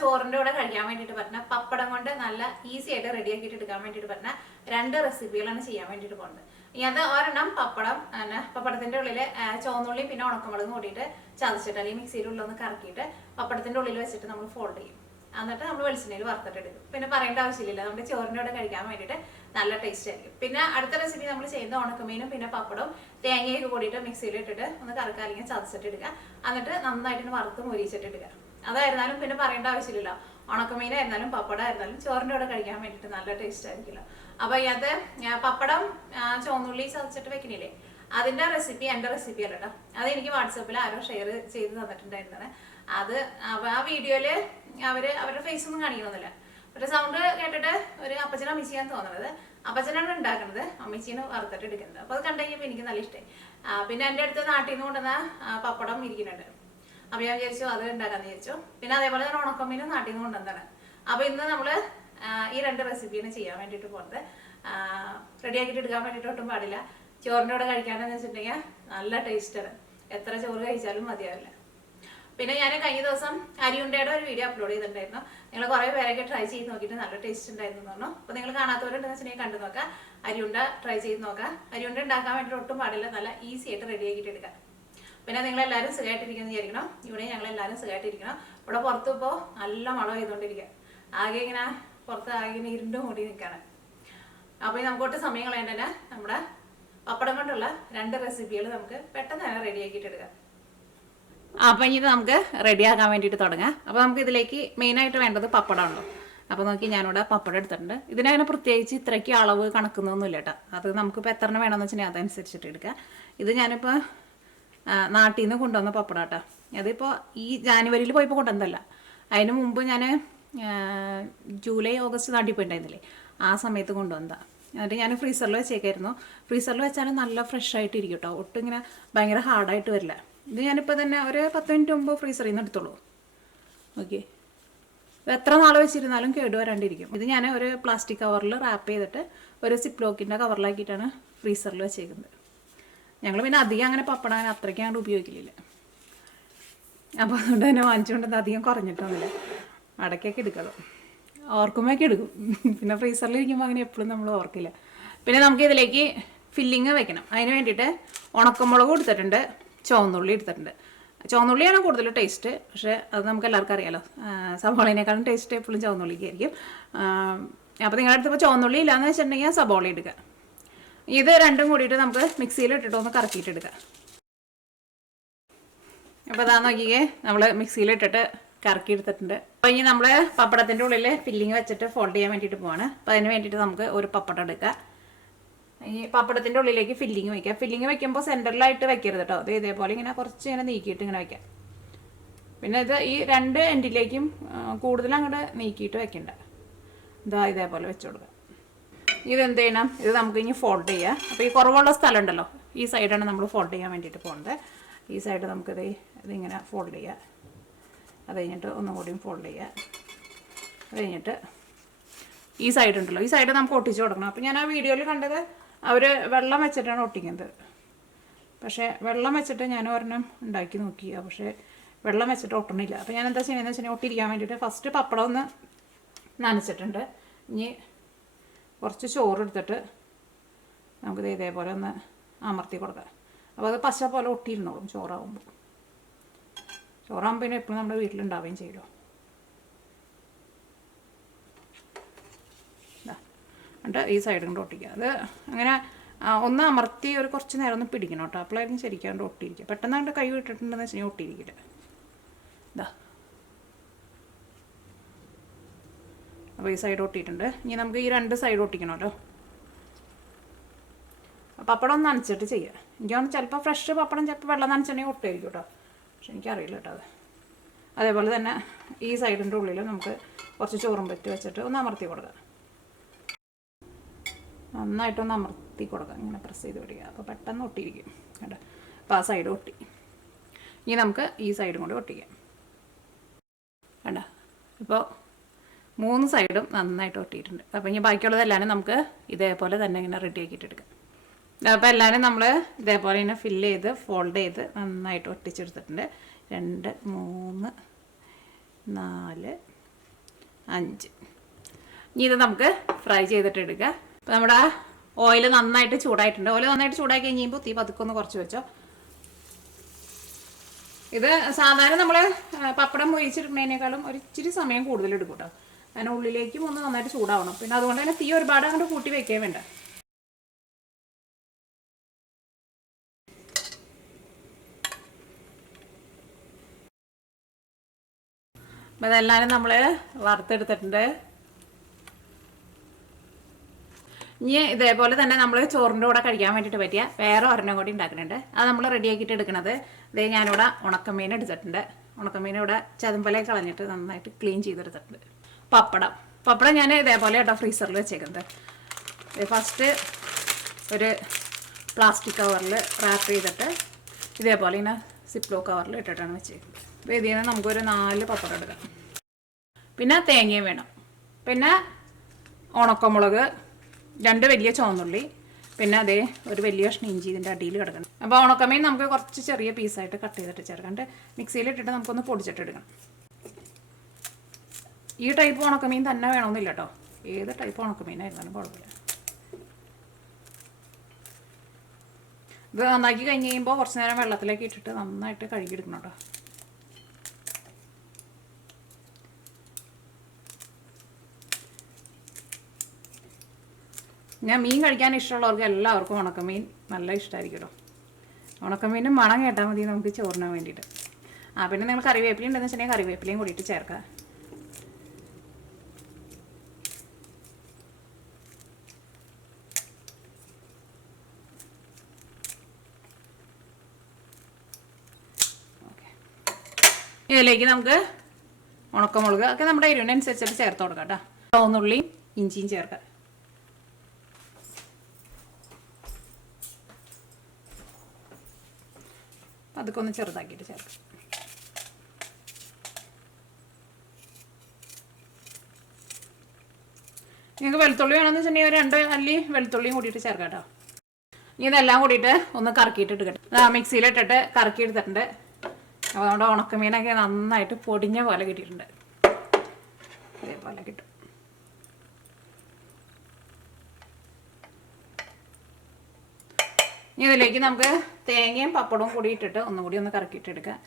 ചോറിൻ്റെ കൂടെ കഴിക്കാൻ വേണ്ടിയിട്ട് പറ്റുന്ന പപ്പടം കൊണ്ട് നല്ല ഈസി ആയിട്ട് റെഡിയാക്കിയിട്ട് എടുക്കാൻ വേണ്ടിയിട്ട് പറ്റുന്ന 2 റെസിപ്പികളാണ് ചെയ്യാൻ വേണ്ടിയിട്ട് പോകുന്നത്. അത് ഒരെണ്ണം പപ്പടം, പപ്പടത്തിൻ്റെ ഉള്ളിൽ ചുവന്നുള്ളി പിന്നെ ഉണക്കമുളകും കൂടിയിട്ട് ചതച്ചിട്ട് അല്ലെങ്കിൽ മിക്സിയിലുള്ളൊന്ന് കറക്കിയിട്ട് പപ്പടത്തിൻ്റെ ഉള്ളിൽ വെച്ചിട്ട് നമ്മൾ ഫോൾഡ് ചെയ്യും. എന്നിട്ട് നമ്മൾ വെളിച്ചെണ്ണയിൽ വറുത്തിട്ട് എടുക്കും. പിന്നെ പറയേണ്ട ആവശ്യമില്ല, നമ്മുടെ ചോറിൻ്റെ കൂടെ കഴിക്കാൻ വേണ്ടിയിട്ട് നല്ല ടേസ്റ്റ് ആയിരിക്കും. പിന്നെ അടുത്ത റെസിപ്പി നമ്മൾ ചെയ്യുന്ന ഉണക്കമീനും പിന്നെ പപ്പടവും തേങ്ങയൊക്കെ കൂടിയിട്ട് മിക്സിയിൽ ഇട്ടിട്ട് ഒന്ന് കറക്കുക അല്ലെങ്കിൽ ചതച്ചിട്ട് എടുക്കുക. എന്നിട്ട് നന്നായിട്ട് വറുത്ത് മൊരിച്ചിട്ട് എടുക്കുക. അതായിരുന്നാലും പിന്നെ പറയേണ്ട ആവശ്യമില്ല, ഉണക്കമീനായിരുന്നാലും പപ്പടമായിരുന്നാലും ചോറിൻ്റെ കൂടെ കഴിക്കാൻ വേണ്ടിയിട്ട് നല്ല ടേസ്റ്റ് ആയിരിക്കില്ല. അപ്പോൾ അത് പപ്പടം ചുവന്നുള്ളി ചതച്ചിട്ട് വെക്കണില്ലേ, അതിൻ്റെ റെസിപ്പി എൻ്റെ റെസിപ്പി അല്ല കേട്ടോ. അത് എനിക്ക് വാട്സാപ്പിൽ ആരോ ഷെയർ ചെയ്ത് തന്നിട്ടുണ്ടായിരുന്നത്. അത് ആ വീഡിയോയിൽ അവരുടെ ഫേസ് ഒന്നും കാണിക്കണമെന്നില്ല. പക്ഷെ സൗണ്ട് കേട്ടിട്ട് ഒരു അപ്പച്ചനും അമ്മച്ചിയാന്ന് തോന്നുന്നത്. അപ്പച്ചനാണ് ഉണ്ടാക്കുന്നത്, അമ്മച്ചീനെ വറുത്തിട്ട് എടുക്കുന്നത്. അപ്പോൾ അത് കണ്ടു കഴിഞ്ഞപ്പോൾ എനിക്ക് നല്ല ഇഷ്ടമായി. പിന്നെ എൻ്റെ അടുത്ത് നാട്ടിൽ നിന്ന് കൊണ്ടുവന്ന പപ്പടം ഇരിക്കുന്നുണ്ട്. അപ്പോൾ ഞാൻ വിചാരിച്ചു അത് ഉണ്ടാക്കാമെന്ന് വിചാരിച്ചു. പിന്നെ അതേപോലെ തന്നെ ഉണക്കമീനും നാട്ടിൽ നിന്ന് കൊണ്ടുവന്നതാണ്. അപ്പോൾ ഇന്ന് നമ്മൾ ഈ 2 റെസിപ്പിയാണ് ചെയ്യാൻ വേണ്ടിയിട്ട് പോകുന്നത്. റെഡിയാക്കിയിട്ട് എടുക്കാൻ വേണ്ടിയിട്ട് ഒട്ടും പാടില്ല. ചോറിൻ്റെ കൂടെ കഴിക്കാനെന്ന് വെച്ചിട്ടുണ്ടെങ്കിൽ നല്ല ടേസ്റ്റാണ്. എത്ര ചോറ് കഴിച്ചാലും മതിയാവില്ല. പിന്നെ ഞാൻ കഴിഞ്ഞ ദിവസം അരിയുണ്ടയുടെ ഒരു വീഡിയോ അപ്ലോഡ് ചെയ്തിട്ടുണ്ടായിരുന്നു. നിങ്ങൾ കുറേ പേരൊക്കെ ട്രൈ ചെയ്ത് നോക്കിയിട്ട് നല്ല ടേസ്റ്റ് ഉണ്ടായിരുന്നു എന്ന് പറഞ്ഞു. അപ്പോൾ നിങ്ങൾ കാണാത്തവരുണ്ടെന്ന് വെച്ചിട്ടുണ്ടെങ്കിൽ കണ്ടു നോക്കാം. അരിയുണ്ട ട്രൈ ചെയ്ത് നോക്കാം. അരിയുണ്ട ഉണ്ടാക്കാൻ വേണ്ടിയിട്ട് ഒട്ടും പാടില്ല, നല്ല ഈസി ആയിട്ട് റെഡിയാക്കിയിട്ട് എടുക്കാം. പിന്നെ നിങ്ങളെല്ലാവരും സുഖമായിട്ടിരിക്കുന്നു വിചാരിക്കണം. ഇവിടെ ഞങ്ങളെല്ലാവരും സുഖമായിട്ടിരിക്കണം. ഇവിടെ പുറത്ത് ഇപ്പോൾ നല്ല മഴ പെയ്തുകൊണ്ടിരിക്കുക. ആകെ ഇങ്ങനെ പുറത്ത് ആകെ ഇങ്ങനെ ഇരുണ്ടും മൂടി നിൽക്കുകയാണ്. അപ്പോൾ നമുക്കൊട്ട് സമയം കളയേണ്ടതിന് നമ്മുടെ പപ്പടം കൊണ്ടുള്ള 2 റെസിപ്പികൾ നമുക്ക് പെട്ടെന്ന് തന്നെ റെഡിയാക്കിയിട്ട് എടുക്കാം. അപ്പം ഇനി നമുക്ക് റെഡിയാക്കാൻ വേണ്ടിയിട്ട് തുടങ്ങാം. അപ്പോൾ നമുക്ക് ഇതിലേക്ക് മെയിനായിട്ട് വേണ്ടത് പപ്പടമാണല്ലോ. അപ്പോൾ നോക്കി ഞാനിവിടെ പപ്പടം എടുത്തിട്ടുണ്ട്. ഇതിനങ്ങനെ പ്രത്യേകിച്ച് ഇത്രയ്ക്ക് അളവ് കണക്കുന്നൊന്നുമില്ല കേട്ടോ. അത് നമുക്കിപ്പോൾ എത്ര എണ്ണം വേണമെന്ന് വെച്ചിട്ടുണ്ടെങ്കിൽ അതനുസരിച്ചിട്ട് എടുക്കാം. ഇത് ഞാനിപ്പോൾ നാട്ടിൽ നിന്ന് കൊണ്ടുവന്ന പപ്പടം കേട്ടോ. അതിപ്പോൾ ഈ ജാനുവരിയിൽ പോയപ്പോൾ കൊണ്ടുവന്നതല്ല. അതിന് മുമ്പ് ഞാൻ ജൂലൈ ഓഗസ്റ്റ് നാട്ടിൽ പോയിട്ടുണ്ടായിരുന്നില്ലേ, ആ സമയത്ത് കൊണ്ടുവന്നതാണ്. എന്നിട്ട് ഞാൻ ഫ്രീസറിൽ വെച്ചേക്കായിരുന്നു. ഫ്രീസറിൽ വെച്ചാലും നല്ല ഫ്രഷ് ആയിട്ട് ഇരിക്കും കേട്ടോ. ഒട്ടും ഇങ്ങനെ ഭയങ്കര ഹാർഡായിട്ട് വരില്ല. ഇത് ഞാനിപ്പോൾ തന്നെ ഒരു 10 മിനിറ്റ് മുമ്പ് ഫ്രീസറിൽ നിന്ന് എടുത്തോളൂ. ഓക്കെ, എത്ര നാൾ വെച്ചിരുന്നാലും കേടുവരാണ്ടിരിക്കും. ഇത് ഞാൻ ഒരു പ്ലാസ്റ്റിക് കവറിൽ റാപ്പ് ചെയ്തിട്ട് ഒരു സിപ്പ് ലോക്കിൻ്റെ കവറിലാക്കിയിട്ടാണ് ഫ്രീസറിൽ വെച്ചേക്കുന്നത്. ഞങ്ങൾ പിന്നെ അധികം അങ്ങനെ പപ്പടാൻ അത്രയ്ക്ക് അങ്ങോട്ട് ഉപയോഗിക്കില്ല. അപ്പോൾ അതുകൊണ്ട് തന്നെ വാങ്ങിച്ചുകൊണ്ടത് അധികം കുറഞ്ഞിട്ടൊന്നുമില്ല. അടയ്ക്കൊക്കെ എടുക്കുള്ളൂ, ഓർക്കുമ്പോഴൊക്കെ എടുക്കും. പിന്നെ ഫ്രീസറിലിരിക്കുമ്പോൾ അങ്ങനെ എപ്പോഴും നമ്മൾ ഓർക്കില്ല. പിന്നെ നമുക്ക് ഇതിലേക്ക് ഫില്ലിങ് വെക്കണം. അതിന് വേണ്ടിയിട്ട് ഉണക്കമുളക് എടുത്തിട്ടുണ്ട്, ചുവന്നുള്ളി എടുത്തിട്ടുണ്ട്. ചുവന്നുള്ളിയാണ് കൂടുതൽ ടേസ്റ്റ്. പക്ഷേ അത് നമുക്ക് എല്ലാവർക്കും അറിയാമല്ലോ, സവാളേനേക്കാളും ടേസ്റ്റ് എപ്പോഴും ചുവന്നുള്ളിക്കായിരിക്കും. അപ്പോൾ നിങ്ങളുടെ അടുത്ത് ഇപ്പോൾ ചുവന്നുള്ളി ഇല്ലയെന്ന് വെച്ചിട്ടുണ്ടെങ്കിൽ സവാള എടുക്കുക. ഇത് രണ്ടും കൂടിയിട്ട് നമുക്ക് മിക്സിയിൽ ഇട്ടിട്ട് ഒന്ന് കറക്കിയിട്ടെടുക്കാം. അപ്പോൾ അതാ നോക്കിയേ, നമ്മൾ മിക്സിയിലിട്ടിട്ട് കറക്കി എടുത്തിട്ടുണ്ട്. അപ്പോൾ ഇനി നമ്മൾ പപ്പടത്തിൻ്റെ ഉള്ളിൽ ഫില്ലിങ് വെച്ചിട്ട് ഫോൾഡ് ചെയ്യാൻ വേണ്ടിയിട്ട് പോവാണ്. അപ്പോൾ അതിന് വേണ്ടിയിട്ട് നമുക്ക് ഒരു പപ്പടം എടുക്കാം. ഈ പപ്പടത്തിൻ്റെ ഉള്ളിലേക്ക് ഫില്ലിങ് വയ്ക്കുക. ഫില്ലിങ് വയ്ക്കുമ്പോൾ സെൻറ്ററിലായിട്ട് വെക്കരുത് കേട്ടോ. അത് ഇതേപോലെ ഇങ്ങനെ കുറച്ച് ഇങ്ങനെ നീക്കിയിട്ട് ഇങ്ങനെ വയ്ക്കാം. പിന്നെ ഇത് ഈ 2 എൻഡിലേക്കും കൂടുതൽ അങ്ങോട്ട് നീക്കിയിട്ട് വെക്കണ്ട. ഇതാ ഇതേപോലെ വെച്ച് കൊടുക്കുക. ഇതെന്ത് ചെയ്യണം, ഇത് നമുക്ക് ഇനി ഫോൾഡ് ചെയ്യാം. അപ്പോൾ ഈ കുറവുള്ള സ്ഥലം ഉണ്ടല്ലോ, ഈ സൈഡാണ് നമ്മൾ ഫോൾഡ് ചെയ്യാൻ വേണ്ടിയിട്ട് പോകുന്നത്. ഈ സൈഡ് നമുക്കിത് ഇതിങ്ങനെ ഫോൾഡ് ചെയ്യാം. അത് കഴിഞ്ഞിട്ട് ഒന്നും കൂടിയും ഫോൾഡ് ചെയ്യുക. അത് കഴിഞ്ഞിട്ട് ഈ സൈഡ് ഉണ്ടല്ലോ, ഈ സൈഡ് നമുക്ക് ഒട്ടിച്ച് കൊടുക്കണം. അപ്പോൾ ഞാൻ ആ വീഡിയോയിൽ കണ്ടത് അവർ വെള്ളം വെച്ചിട്ടാണ് ഒട്ടിക്കുന്നത്. പക്ഷേ വെള്ളം വെച്ചിട്ട് ഞാൻ ഒരെണ്ണം ഉണ്ടാക്കി നോക്കി, പക്ഷേ വെള്ളം വെച്ചിട്ട് ഒട്ടണില്ല. അപ്പോൾ ഞാൻ എന്താ ചെയ്യുന്നതെന്ന് വെച്ചിട്ടുണ്ടെങ്കിൽ ഒട്ടിരിക്കാൻ വേണ്ടിയിട്ട് ഫസ്റ്റ് പപ്പടം ഒന്ന് നനച്ചിട്ടുണ്ട്. ഇനി കുറച്ച് ചോറ് എടുത്തിട്ട് നമുക്കിത് ഇതേപോലെ ഒന്ന് അമർത്തി കൊടുക്കാം. അപ്പോൾ അത് പശ പോലെ ഒട്ടിയിരുന്നോളും ചോറാകുമ്പോൾ. ചോറാകുമ്പോൾ പിന്നെ എപ്പോഴും നമ്മുടെ വീട്ടിലുണ്ടാവുകയും ചെയ്യുമല്ലോ. എന്നിട്ട് ഈ സൈഡ് കൊണ്ട് ഒട്ടിക്കുക. അത് അങ്ങനെ ഒന്ന് അമർത്തി ഒരു കുറച്ച് നേരം ഒന്ന് പിടിക്കണം കേട്ടോ. അപ്പോഴായിരിക്കും ശരിക്കാണ്ട് ഒട്ടിയിരിക്കുക. പെട്ടെന്ന് കണ്ട് കൈ വിട്ടിട്ടുണ്ടെന്ന് വെച്ചാൽ ഒട്ടിയിരിക്കില്ല. ഇതാ, അപ്പോൾ ഈ സൈഡ് ഒട്ടിയിട്ടുണ്ട്. ഇനി നമുക്ക് ഈ 2 സൈഡ് ഒട്ടിക്കണമല്ലോ. പപ്പടം ഒന്ന് നനച്ചിട്ട് ചെയ്യുക. എനിക്കാണ് ചിലപ്പോൾ ഫ്രഷ് പപ്പടം ചിലപ്പോൾ വെള്ളം നനച്ചിട്ടുണ്ടെങ്കിൽ ഒട്ടുമായിരിക്കും കേട്ടോ. പക്ഷെ എനിക്കറിയില്ല കേട്ടോ അത്. അതേപോലെ തന്നെ ഈ സൈഡിൻ്റെ ഉള്ളിൽ നമുക്ക് കുറച്ച് ചോറും പറ്റി വെച്ചിട്ട് ഒന്ന് അമർത്തി കൊടുക്കുക. നന്നായിട്ടൊന്ന് അമർത്തി കൊടുക്കുക, ഇങ്ങനെ പ്രസ് ചെയ്ത് പിടിക്കുക. അപ്പോൾ പെട്ടെന്ന് ഒട്ടിയിരിക്കും കേട്ടോ. അപ്പോൾ ആ സൈഡ് ഒട്ടി. ഇനി നമുക്ക് ഈ സൈഡും കൂടി ഒട്ടിക്കാം കേട്ടോ. ഇപ്പോൾ 3 സൈഡും നന്നായിട്ട് ഒട്ടിയിട്ടുണ്ട്. അപ്പോൾ ഇനി ബാക്കിയുള്ളതെല്ലാം നമുക്ക് ഇതേപോലെ തന്നെ ഇങ്ങനെ റെഡിയാക്കിയിട്ട് എടുക്കാം. അപ്പോൾ എല്ലാവരും നമ്മൾ ഇതേപോലെ ഇങ്ങനെ ഫില്ല് ചെയ്ത് ഫോൾഡ് ചെയ്ത് നന്നായിട്ട് ഒട്ടിച്ചെടുത്തിട്ടുണ്ട്. 2 3 4 5. ഇനി ഇത് നമുക്ക് ഫ്രൈ ചെയ്തിട്ട് എടുക്കുക. അപ്പോൾ നമ്മുടെ ഓയിൽ നന്നായിട്ട് ചൂടായിട്ടുണ്ട്. ഓയിൽ നന്നായിട്ട് ചൂടാക്കി കഴിയുമ്പോൾ തീ പതുക്കെ ഒന്ന് കുറച്ച് വെച്ചോ. ഇത് സാധാരണ നമ്മൾ പപ്പടം മൊരിച്ചിട്ടുണ്ടതിനേക്കാളും ഒരു ഇച്ചിരി സമയം കൂടുതൽ എടുക്കും കേട്ടോ. കാരണം ഉള്ളിലേക്കും ഒന്ന് നന്നായിട്ട് ചൂടാവണം. പിന്നെ അതുകൊണ്ട് തന്നെ തീ ഒരുപാട് അങ്ങോട്ട് കൂട്ടി വെക്കാൻ വേണ്ട. അപ്പം അതെല്ലാവരും നമ്മൾ വറുത്തെടുത്തിട്ടുണ്ട്. ഇനി ഇതേപോലെ തന്നെ നമ്മൾ ചോറിൻ്റെ കൂടെ കഴിക്കാൻ വേണ്ടിയിട്ട് പറ്റിയ വേറെ ഒരെണ്ണം കൂടി ഉണ്ടാക്കുന്നുണ്ട്. അത് നമ്മൾ റെഡിയാക്കിയിട്ട് എടുക്കുന്നത് ഇതേ ഞാനിവിടെ ഉണക്കമീൻ എടുത്തിട്ടുണ്ട്. ഉണക്കമീൻ ഇവിടെ ചതുമ്പല കളഞ്ഞിട്ട് നന്നായിട്ട് ക്ലീൻ ചെയ്തെടുത്തിട്ടുണ്ട്. പപ്പടം ഞാൻ ഇതേപോലെ കേട്ടോ ഫ്രീസറിൽ വെച്ചേക്കുന്നത്. ഫസ്റ്റ് ഒരു പ്ലാസ്റ്റിക് കവറിൽ റാപ്പ് ചെയ്തിട്ട് ഇതേപോലെ ഇങ്ങനെ സിപ്ലോ കവറിൽ ഇട്ടിട്ടാണ് വെച്ചേക്കുന്നത്. അപ്പോൾ ഇതിൽ നിന്ന് നമുക്കൊരു 4 പപ്പടം എടുക്കാം. പിന്നെ തേങ്ങയും വേണം. പിന്നെ ഉണക്കമുളക്, 2 വലിയ ചുവന്നുള്ളി, പിന്നെ അതേ ഒരു വലിയ കഷ്ണം ഇഞ്ചി ഇതിൻ്റെ അടിയിൽ കിടക്കണം. അപ്പോൾ ഉണക്കമീൻ നമുക്ക് കുറച്ച് ചെറിയ പീസായിട്ട് കട്ട് ചെയ്തിട്ട് ചേർക്കാണ്ട് മിക്സിയിലിട്ടിട്ട് നമുക്കൊന്ന് പൊടിച്ചിട്ട് എടുക്കണം. ഈ ടൈപ്പ് ഉണക്കമീൻ തന്നെ വേണമെന്നില്ല കേട്ടോ, ഏത് ടൈപ്പ് ഉണക്കമീനായിരുന്നാലും കുഴപ്പമില്ല. ഇത് നന്നാക്കി കഴിഞ്ഞ് കഴിയുമ്പോൾ കുറച്ച് നേരം വെള്ളത്തിലേക്ക് ഇട്ടിട്ട് നന്നായിട്ട് കഴുകിയെടുക്കണം കേട്ടോ. ഞാൻ മീൻ കഴിക്കാൻ ഇഷ്ടമുള്ളവർക്ക് എല്ലാവർക്കും ഉണക്കമീൻ നല്ല ഇഷ്ടമായിരിക്കും കേട്ടോ. ഉണക്കമീനും മണം കേട്ടാൽ മതി നമുക്ക് ചോറിനാൻ വേണ്ടിയിട്ട്. പിന്നെ നിങ്ങൾ കറിവേപ്പില ഉണ്ടെന്ന് വെച്ചിട്ടുണ്ടെങ്കിൽ കറിവേപ്പിലയും കൂടിയിട്ട് ചേർക്കാം. ഇതിലേക്ക് നമുക്ക് ഉണക്കമുളക് ഒക്കെ നമ്മുടെ എരിവിനനുസരിച്ചിട്ട് ചേർത്ത് കൊടുക്കാം കേട്ടോ. ചുവന്നുള്ളിയും ഇഞ്ചിയും ചേർക്കാം. അതൊക്കെ ഒന്ന് ചെറുതാക്കിയിട്ട് ചേർക്കാം. നിങ്ങൾക്ക് വെളുത്തുള്ളി വേണമെന്ന് വെച്ചിട്ടുണ്ടെങ്കിൽ 2 അല്ലി വെളുത്തുള്ളിയും കൂടിയിട്ട് ചേർക്കാം കേട്ടോ. ഇനി ഇതെല്ലാം കൂടിയിട്ട് ഒന്ന് കറക്കിയിട്ട് എടുക്കട്ടെ. മിക്സിയിലിട്ടിട്ട് കറക്കി എടുത്തിട്ടുണ്ട്. അപ്പോൾ നമ്മുടെ ഉണക്കമീനൊക്കെ നന്നായിട്ട് പൊടിഞ്ഞ പോലെ കിട്ടിയിട്ടുണ്ട്. ഇതേപോലെ കിട്ടും. ഇനി ഇതിലേക്ക് നമുക്ക് തേങ്ങയും പപ്പടവും കൂടി ഇട്ടിട്ട് ഒന്നുകൂടി ഒന്ന് കറക്കിയിട്ട് എടുക്കാം.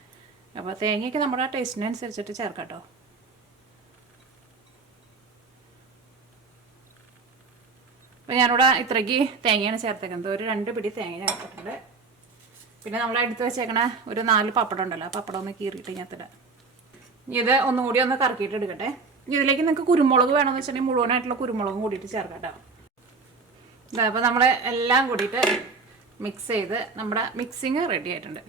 അപ്പോൾ തേങ്ങയ്ക്ക് നമ്മുടെ ടേസ്റ്റിനനുസരിച്ചിട്ട് ചേർക്കാം കേട്ടോ. അപ്പോൾ ഞാനിവിടെ ഇത്രയ്ക്ക് തേങ്ങയാണ് ചേർത്തേക്കുന്നത്. ഒരു 2 പിടി തേങ്ങ ചേർത്തിട്ടുണ്ട്. പിന്നെ നമ്മൾ എടുത്ത് വെച്ചേക്കണ ഒരു 4 പപ്പടം ഉണ്ടല്ലോ, പപ്പടം ഒന്ന് കീറിയിട്ട് ഇതിനകത്തിടാം. ഇത് ഒന്നുകൂടി ഒന്ന് കറക്കിയിട്ട് എടുക്കട്ടെ. ഇതിലേക്ക് നിങ്ങൾക്ക് കുരുമുളക് വേണമെന്ന് വെച്ചിട്ടുണ്ടെങ്കിൽ മുഴുവനായിട്ടുള്ള കുരുമുളകും കൂടിയിട്ട് ചേർക്കാം കേട്ടോ. അപ്പോൾ നമ്മൾ എല്ലാം കൂടിയിട്ട് മിക്സ് ചെയ്ത് നമ്മുടെ മിക്സിങ് റെഡി ആയിട്ടുണ്ട്.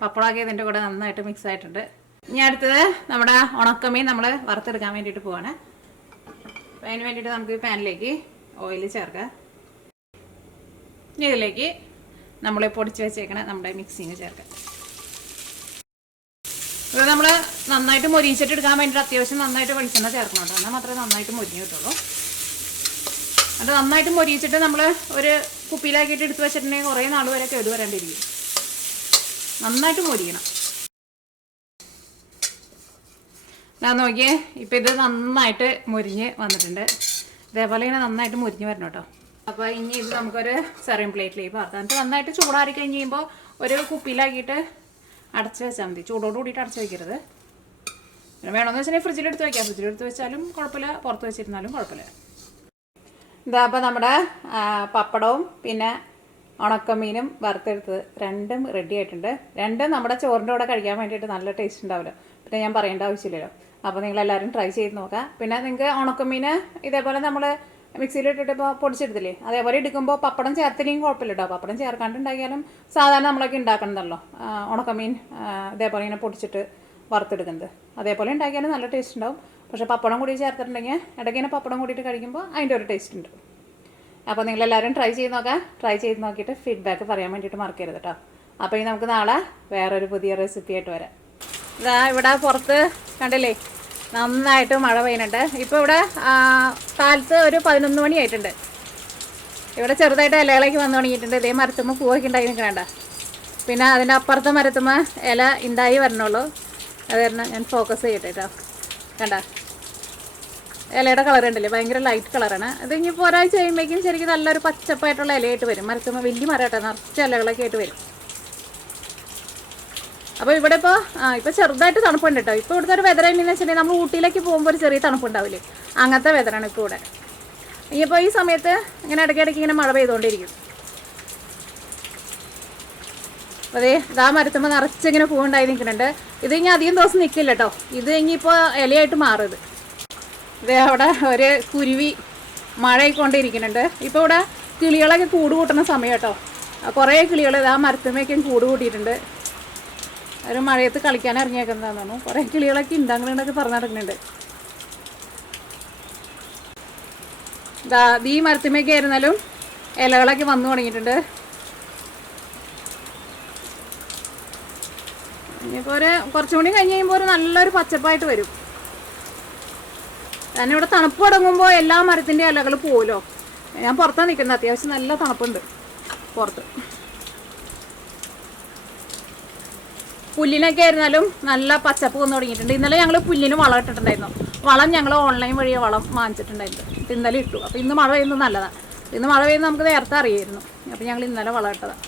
പപ്പടമൊക്കെ ഇതിൻ്റെ കൂടെ നന്നായിട്ട് മിക്സ് ആയിട്ടുണ്ട്. ഇനി അടുത്തത് നമ്മുടെ ഉണക്കമീൻ നമ്മൾ വറുത്തെടുക്കാൻ വേണ്ടിയിട്ട് പോവാണ്. അപ്പോൾ അതിന് വേണ്ടിയിട്ട് നമുക്ക് പാനിലേക്ക് ഓയിൽ ചേർക്കാം. ഇനി ഇതിലേക്ക് നമ്മൾ പൊടിച്ച് വെച്ചേക്കണ നമ്മുടെ മിക്സിങ് ചേർക്കാം. ഇത് നമ്മൾ നന്നായിട്ട് മൊരിച്ചിട്ട് എടുക്കാൻ വേണ്ടിയിട്ട് അത്യാവശ്യം നന്നായിട്ട് വെളിച്ചെണ്ണ ചേർക്കണം കേട്ടോ. എന്നാൽ മാത്രമേ നന്നായിട്ട് മൊരിഞ്ഞ് കിട്ടുള്ളൂ. അത് നന്നായിട്ട് മൊരിച്ചിട്ട് നമ്മൾ ഒരു കുപ്പിയിലാക്കിയിട്ട് എടുത്ത് വെച്ചിട്ടുണ്ടെങ്കിൽ കുറേ നാൾ വരെ കേട് വരാണ്ടിരിക്കും. നന്നായിട്ട് മൊരിക്കണം. ഞാൻ നോക്കിയേ, ഇപ്പം ഇത് നന്നായിട്ട് മൊരിഞ്ഞ് വന്നിട്ടുണ്ട്. ഇതേപോലെ ഇങ്ങനെ നന്നായിട്ട് മൊരിഞ്ഞ് വരണം കേട്ടോ. അപ്പോൾ ഇനി ഇത് നമുക്കൊരു സെറിങ് പ്ലേറ്റിലേക്ക് പാർത്താം. എന്നിട്ട് നന്നായിട്ട് ചൂടാറി കഴിഞ്ഞ് കഴിയുമ്പോൾ ഒരു കുപ്പിയിലാക്കിയിട്ട് അടച്ച് വെച്ചാൽ മതി. ചൂടോട് കൂടിയിട്ട് അടച്ച് വയ്ക്കരുത്. പിന്നെ വേണമെന്ന് വെച്ചിട്ടുണ്ടെങ്കിൽ ഫ്രിഡ്ജിലെടുത്ത് വയ്ക്കാം. ഫ്രിഡ്ജിലെടുത്ത് വെച്ചാലും കുഴപ്പമില്ല, പുറത്ത് വെച്ചിരുന്നാലും കുഴപ്പമില്ല. ഇതാ അപ്പോൾ നമ്മുടെ പപ്പടവും പിന്നെ ഉണക്കമീനും വറുത്തെടുത്തത് 2ഉം റെഡി ആയിട്ടുണ്ട്. 2ഉം നമ്മുടെ ചോറിൻ്റെ കൂടെ കഴിക്കാൻ വേണ്ടിയിട്ട് നല്ല ടേസ്റ്റ് ഉണ്ടാവില്ല. പിന്നെ ഞാൻ പറയേണ്ട ആവശ്യമില്ലല്ലോ. അപ്പോൾ നിങ്ങളെല്ലാവരും ട്രൈ ചെയ്ത് നോക്കാം. പിന്നെ നിങ്ങൾക്ക് ഉണക്കമീൻ ഇതേപോലെ നമ്മൾ മിക്സിയിലിട്ടിട്ട് ഇപ്പോൾ പൊടിച്ചെടുത്തില്ലേ, അതേപോലെ എടുക്കുമ്പോൾ പപ്പടം ചേർത്തില്ലെങ്കിൽ കുഴപ്പമില്ല കേട്ടോ. പപ്പടം ചേർക്കാണ്ടുണ്ടാക്കിയാലും സാധാരണ നമ്മളൊക്കെ ഉണ്ടാക്കണതല്ലോ ഉണക്കമീൻ ഇതേപോലെ ഇങ്ങനെ പൊടിച്ചിട്ട് വറുത്തെടുക്കുന്നത്. അതേപോലെ ഉണ്ടാക്കിയാലും നല്ല ടേസ്റ്റ് ഉണ്ടാവും. പക്ഷേ പപ്പടം കൂടി ചേർത്തിട്ടുണ്ടെങ്കിൽ ഇടയ്ക്ക് ഇങ്ങനെ പപ്പടം കൂടിയിട്ട് കഴിക്കുമ്പോൾ അതിൻ്റെ ഒരു ടേസ്റ്റ് ഉണ്ട്. അപ്പോൾ നിങ്ങളെല്ലാവരും ട്രൈ ചെയ്ത് നോക്കാം. ട്രൈ ചെയ്ത് നോക്കിയിട്ട് ഫീഡ്ബാക്ക് പറയാൻ വേണ്ടിയിട്ട് മറക്കരുത് കേട്ടോ. അപ്പോൾ ഇനി നമുക്ക് നാളെ വേറൊരു പുതിയ റെസിപ്പി ആയിട്ട് വരാം. ഇതാ ഇവിടെ പുറത്ത് കണ്ടില്ലേ നന്നായിട്ട് മഴ പെയ്യുന്നുണ്ട്. ഇപ്പോൾ ഇവിടെ കാലത്ത് ഒരു 11 മണിയായിട്ടുണ്ട്. ഇവിടെ ചെറുതായിട്ട് ഇലകളൊക്കെ വന്നു തുടങ്ങിയിട്ടുണ്ട്. ഇതേ മരത്തുമ്പോൾ പൂവൊക്കെ ഉണ്ടായി നിൽക്കണേണ്ട. പിന്നെ അതിൻ്റെ അപ്പുറത്തെ മരത്തുമ്പോൾ ഇല ഉണ്ടായി വരണുള്ളൂ. അത് കാരണം ഞാൻ ഫോക്കസ് ചെയ്യട്ടെ കേട്ടോ. കണ്ട ഇലയുടെ കളർ ഉണ്ടല്ലേ, ഭയങ്കര ലൈറ്റ് കളറാണ്. ഇത് ഇനിയിപ്പോൾ ഒരാഴ്ച കഴിയുമ്പോഴേക്കും ശരിക്കും നല്ലൊരു പച്ചപ്പായിട്ടുള്ള ഇലയായിട്ട് വരും. മരത്തുമ്പോൾ വലിയ മരമായിട്ട് നിറച്ച ഇലകളൊക്കെ ആയിട്ട് വരും. അപ്പോൾ ഇവിടെ ഇപ്പോൾ ചെറുതായിട്ട് തണുപ്പുണ്ട് കേട്ടോ. ഇപ്പോൾ ഇവിടുത്തെ ഒരു വെതർ എങ്ങനെയെന്ന് വെച്ചിട്ടുണ്ടെങ്കിൽ നമ്മൾ ഊട്ടിയിലേക്ക് പോകുമ്പോൾ ഒരു ചെറിയ തണുപ്പുണ്ടാവില്ലേ, അങ്ങനത്തെ വെതറാണ് ഇപ്പോൾ ഇവിടെ. ഇനിയിപ്പോൾ ഈ സമയത്ത് ഇങ്ങനെ ഇടയ്ക്കിടയ്ക്ക് ഇങ്ങനെ മഴ പെയ്തുകൊണ്ടിരിക്കും. അതേ ഇതാ മരത്തുമ്പോൾ നിറച്ചിങ്ങനെ പൂവുണ്ടായി നിൽക്കുന്നുണ്ട്. ഇത് ഇനി അധികം ദിവസം നിൽക്കില്ല കേട്ടോ. ഇത് ഇനിയിപ്പോൾ ഇലയായിട്ട് മാറുന്നത്. ഇതേ അവിടെ ഒരു കുരുവി മഴയായിക്കൊണ്ടിരിക്കുന്നുണ്ട്. ഇപ്പോൾ ഇവിടെ കിളികളൊക്കെ കൂട് കൂട്ടുന്ന സമയം കേട്ടോ. കുറേ കിളികൾ ഇതാ മരത്തുമ്മയൊക്കെ കൂട് കൂട്ടിയിട്ടുണ്ട്. ഒരു മഴയത്ത് കളിക്കാൻ ഇറങ്ങിയേക്കുന്നതാണെന്ന് തോന്നുന്നു. കുറേ കിളികളൊക്കെ ഉണ്ടാകുന്നതൊക്കെ പറഞ്ഞു നടക്കുന്നുണ്ട്. ഇതാ ഈ മരത്തുമ്മയൊക്കെ ആയിരുന്നാലും ഇലകളൊക്കെ വന്നു തുടങ്ങിയിട്ടുണ്ട്. ഇനിയിപ്പോൾ കുറച്ചും കൂടി കഴിഞ്ഞ് കഴിയുമ്പോൾ ഒരു നല്ലൊരു പച്ചപ്പായിട്ട് വരും. കാരണം ഇവിടെ തണുപ്പ് തുടങ്ങുമ്പോൾ എല്ലാ മരത്തിൻ്റെ ഇലകൾ പോകുമല്ലോ. ഞാൻ പുറത്താണ് നിൽക്കുന്നത്. അത്യാവശ്യം നല്ല തണുപ്പുണ്ട് പുറത്ത്. പുല്ലിനൊക്കെ ആയിരുന്നാലും നല്ല പച്ചപ്പ് വന്ന് തുടങ്ങിയിട്ടുണ്ട്. ഇന്നലെ ഞങ്ങൾ പുല്ലിന് വളം ഇട്ടിട്ടുണ്ടായിരുന്നു. വളം ഞങ്ങൾ ഓൺലൈൻ വഴി വളം വാങ്ങിച്ചിട്ടുണ്ടായിരുന്നു. ഇന്നലെ ഇട്ടു. അപ്പോൾ ഇന്ന് മഴ പെയ്യുന്നത് നല്ലതാണ്. ഇന്ന് മഴ പെയ്യുന്നത് നമുക്ക് നേരത്തെ അറിയായിരുന്നു. അപ്പോൾ ഞങ്ങൾ ഇന്നലെ വളം ഇട്ടതാണ്.